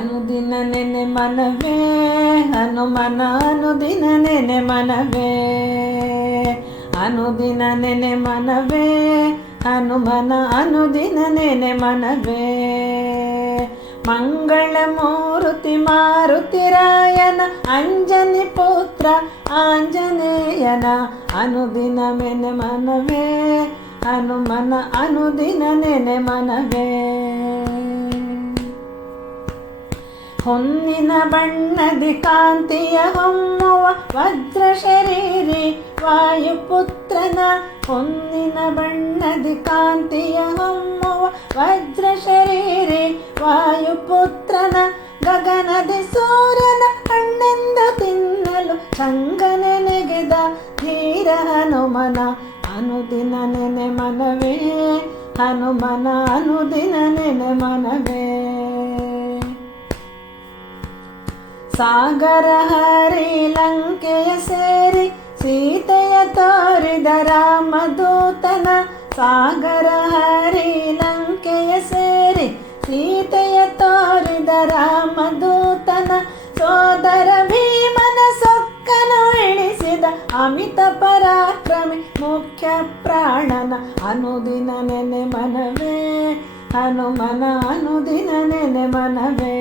ಅನುದಿನ ನೆನೆ ಮನವೇ, ಹನುಮನ ಅನುದಿನ ನೆನೆ ಮನವೇ. ಅನುದಿನ ನೆನೆ ಮನವೇ, ಹನುಮನ ಅನುದಿನ ನೆನೆ ಮನವೇ. ಮಂಗಳ ಮೂರುತಿ ಮಾರುತಿರಾಯನ ಅಂಜನಿ ಪುತ್ರ ಆಂಜನೇಯನ, ಅನುದಿನ ಮೆನೆ ಮನವೇ, ಹನುಮನ ಅನುದಿನ ನೆನೆ ಮನವೇ. ಹೊನ್ನಿನ ಬಣ್ಣದಿ ಕಾಂತಿಯ ಹೊಮ್ಮುವ ವಜ್ರ ಶರೀರಿ ವಾಯುಪುತ್ರನ ಹೊನ್ನಿನ ಬಣ್ಣದಿ ಕಾಂತಿಯ ಹೊಮ್ಮುವ ವಜ್ರ ಶರೀರಿ ವಾಯುಪುತ್ರನ ಗಗನದಿ ಸೂರ್ಯನ ಹಣ್ಣೆಂದು ತಿನ್ನಲು ಸಂಗನೆ ನೆಗೆದ ಧೀರ ಹನುಮನ ಅನುದಿನ ನೆನೆ ಮನವೇ, ಹನುಮನ ಅನುದಿನ ನೆನೆ ಮನವೇ. ಸಾಗರ ಹರಿ ಲಂಕೆಯ ಸೇರಿ ಸೀತೆಯ ತೋರಿದ ರಾಮದೂತನ ಸಾಗರ ಹರಿ ಲಂಕೆಯ ಸೇರಿ ಸೀತೆಯ ತೋರಿದ ರಾಮದೂತನ ಸೋದರ ಭೀಮನ ಸೊಕ್ಕನು ಇಳಿಸಿದ ಅಮಿತ ಪರಾಕ್ರಮಿ ಮುಖ್ಯ ಪ್ರಾಣನ ಅನುದಿನ ನೆನೆ ಮನವೇ ಹನುಮನ ಅನುದಿನ ನೆನೆ ಮನವೇ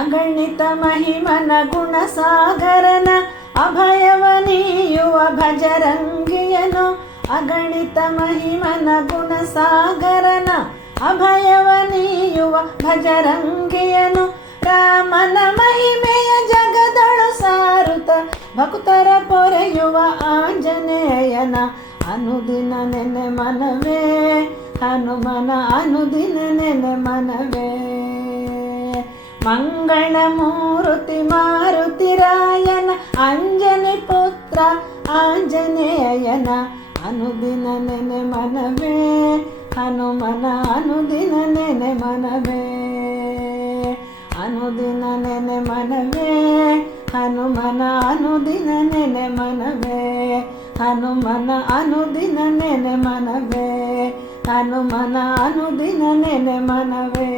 ಅಗಣಿತ ಮಹಿಮನ ಗುಣಸಾಗರನ ಅಭಯವ ನೀಯುವ ಭಜರಂಗಿಯನು. ಅಗಣಿತ ಮಹಿಮನ ಗುಣಸಾಗರನ ಅಭಯವ ನೀಯುವ ಭಜರಂಗಿಯನು. ರಾಮನ ಮಹಿಮೆಯ ಜಗದೊಳು ಸಾರುತ ಭಕ್ತರ ಪೊರೆಯುವ ಆಂಜನೇಯನ ಅನುದಿನ ನೆನೆ ಮನವೇ. ಹನುಮನ ಅನುದಿನ ನೆನೆ ಮನವೇ. మంగళమూరుతి మారుతిరాయన అంజని పుత్ర ఆంజనేయన అనుదిన నెనె మనవే హనుమన అనుదిన నెనె మనవే అనుదిన నెనె మనవే హనుమన అనుదిన నెనె మనవే హనుమన అనుదిన నెనె మనవే హనుమన అనుదిన నెనె మనవే.